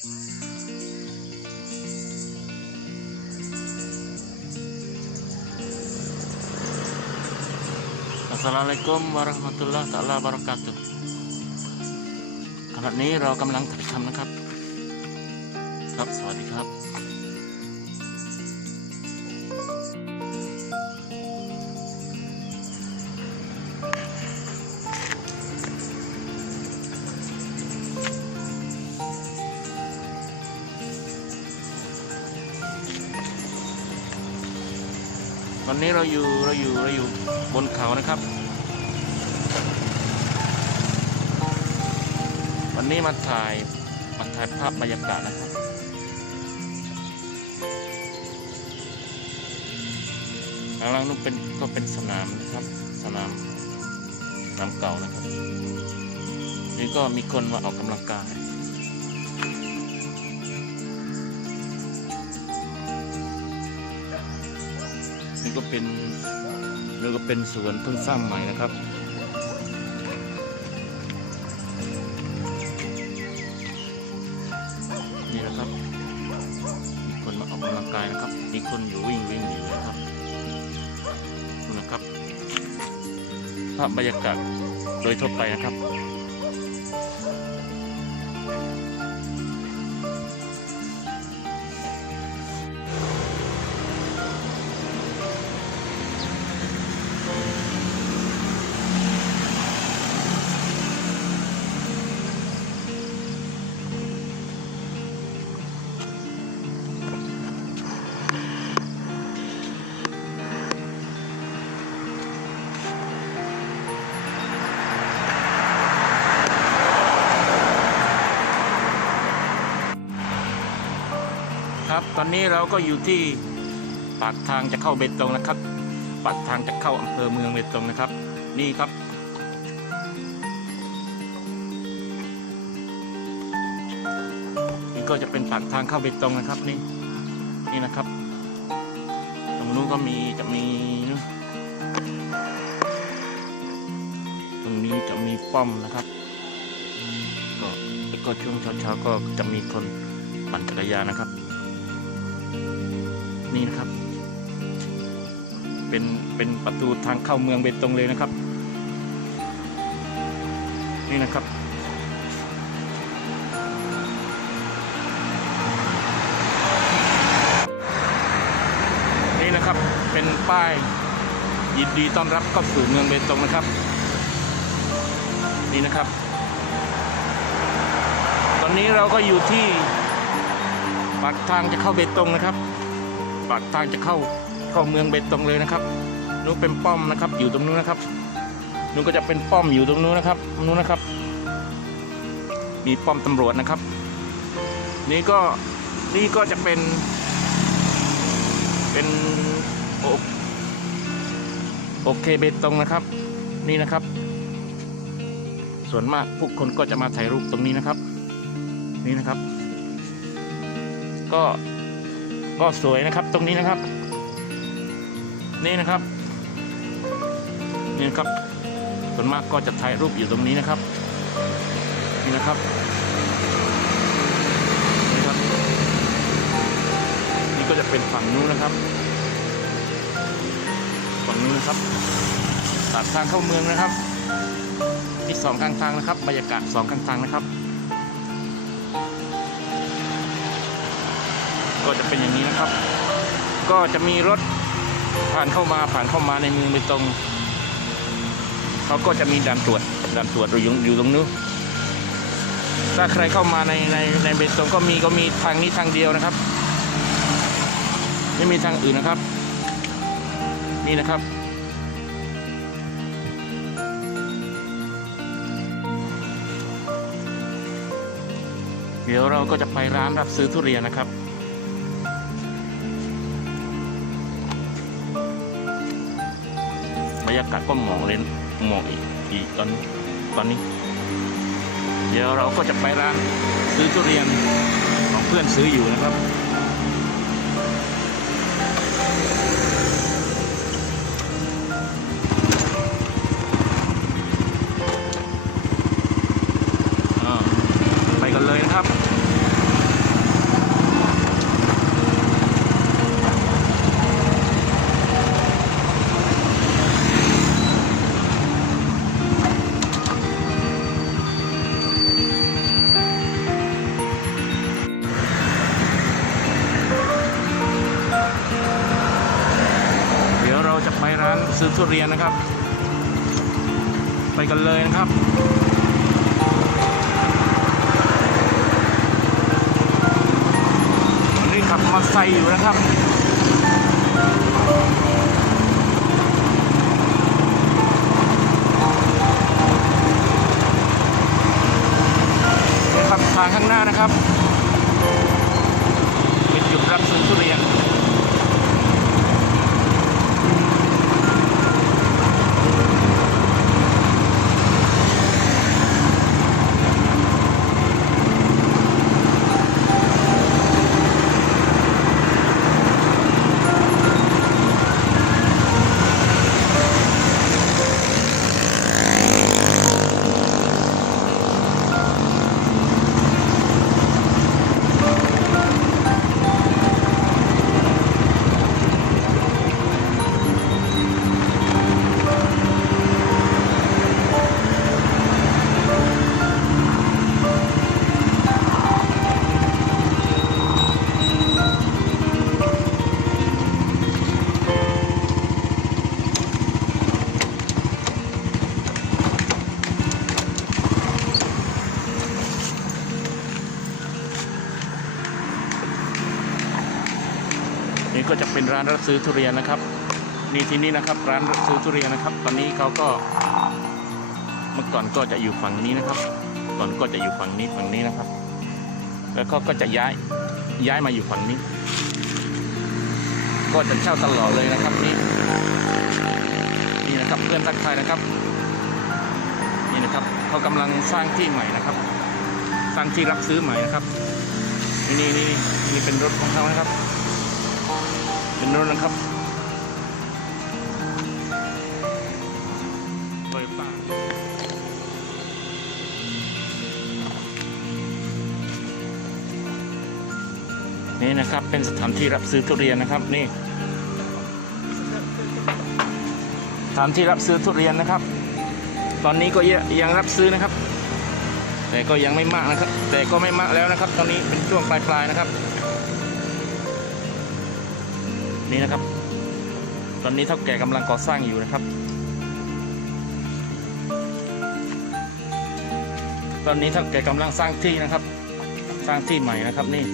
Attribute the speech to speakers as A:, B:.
A: Assalamualaikum warahmatullahi taala wabarakatuh. Anak นี้เรากำลังถ่ายทำนะครับ ครับ สวัสดีครับ อนนี้เราอยู่เราอยู่เราอยู่บนเขานะครับ วันนี้มาถ่ายมาถ่ายภาพบรรยากาศนะครับ ข้างล่างนู้นเป็นก็เป็นสนามนะครับ สนามสนามเก่านะครับนี่ก็มีคนมาออกกำลังกาย นี่ก็เป็นนี่ก็เป็นสวนเพิ่งสร้างใหม่นะครับนี่นะครับมีคนมาออกกำลังกายนะครับมีคนอยู่วิ่งวิ่งอยู่นะครับนะครับภาพบรรยากาศโดยทั่วไปนะครับ ตอนนี้เราก็อยู่ที่ปากทางจะเข้าเบตงนะครับปากทางจะเข้าอำเภอเมืองเบตงนะครับ นี่ครับ นี่ก็จะเป็นปากทางเข้าเบตงนะครับนี่นี่นะครับ ตรงนู้นก็มีจะมี ตรงนี้จะมีป้อมนะครับ ก็ก็ช่วงเช้าๆก็จะมีคนปั่นจักรยานนะครับ นี่นะครับ เป็นเป็นประตูทางเข้าเมืองเบตงเลยนะครับ นี่นะครับนี่นะครับเป็นป้ายยินดีต้อนรับเข้าสู่เมืองเบตงนะครับ นี่นะครับ ตอนนี้เราก็อยู่ที่ปากทางจะเข้าเบตงนะครับ ปากทางจะเข้าเข้าเมืองเบตงเลยนะครับนู้นเป็นป้อมนะครับ อยู่ตรงนู้นนะครับนู้นก็จะเป็นป้อมอยู่ตรงนู้นนะครับนู้นนะครับ มีป้อมตำรวจนะครับ นี่ก็นี่ก็จะเป็น เป็นโอโอเคเบตงนะครับ นี่นะครับ ส่วนมากผู้คนก็จะมาถ่ายรูปตรงนี้นะครับ นี่นะครับ ก็ ก็สวยนะครับตรงนี้นะครับ นี่นะครับนี่นะครับส่วนมากก็จะถ่ายรูปอยู่ตรงนี้นะครับ นี่นะครับนี่ครับ นี่ก็จะเป็นฝั่งนู้นนะครับ ฝั่งนู้นนะครับปากทางเข้าเมืองนะครับที่สองข้างทางนะครับบรรยากาศสองข้างทางนะครับ ก็จะเป็นอย่างนี้นะครับ ก็จะมีรถผ่านเข้ามาผ่านเข้ามาในเมืองเบตรงเขาก็จะมีด่านตรวจด่านตรวจอยู่อยู่ตรงนู้นถ้าใครเข้ามาในในในเบตงก็มีก็มีทางนี้ทางเดียวนะครับ ไม่มีทางอื่นนะครับ นี่นะครับเดี๋ยวเราก็จะไปร้านรับซื้อทุเรียนนะครับากาศก็หมอกเลยหมอกอีกอีกตอนตอนนี้ เดี๋ยวเราก็จะไปร้านซื้อทุเรียนของเพื่อนซื้ออยู่นะครับไปกันเลยนะครับ ซื้อทุเรียนนะครับ ไปกันเลยนะครับนี่ขับมอเตอร์ไซค์อยู่นะครับ นี่ก็จะเป็นร้านรับซื้อทุเรียนนะครับนี่ที่นี่นะครับ ร้านรับซื้อทุเรียนนะครับ ตอนนี้เขาก็ เมื่อก่อนก็จะอยู่ฝั่งนี้นะครับ ก่อนก็จะอยู่ฝั่งนี้ฝั่งนี้นะครับ แล้วเขาก็จะย้ายย้ายมาอยู่ฝั่งนี้ ก็จะเช่าตลอดเลยนะครับนี่นี่นะครับเพื่อนทักทายนะครับนี่นะครับเขากำลังสร้างที่ใหม่นะครับ สร้างที่รับซื้อใหม่นะครับ นี่นี่นี่นี่เป็นรถของเขานะครับ เป็นรถนนะครับโดยป้านี่นะครับเป็นสถานที่รับซื้อทุเรียนนะครับนี่สถานที่รับซื้อทุเรียนนะครับ ตอนนี้ก็ยังรับซื้อนะครับ แต่ก็ยังไม่มากนะครับ แต่ก็ไม่มากแล้วนะครับ ตอนนี้เป็นช่วงปลายๆนะครับ นี้นะครับ ตอนนี้เท่าแก่กำลังก่อสร้างอยู่นะครับ ตอนนี้เท่าแก่กำลังสร้างที่นะครับ สร้างที่ใหม่นะครับนี่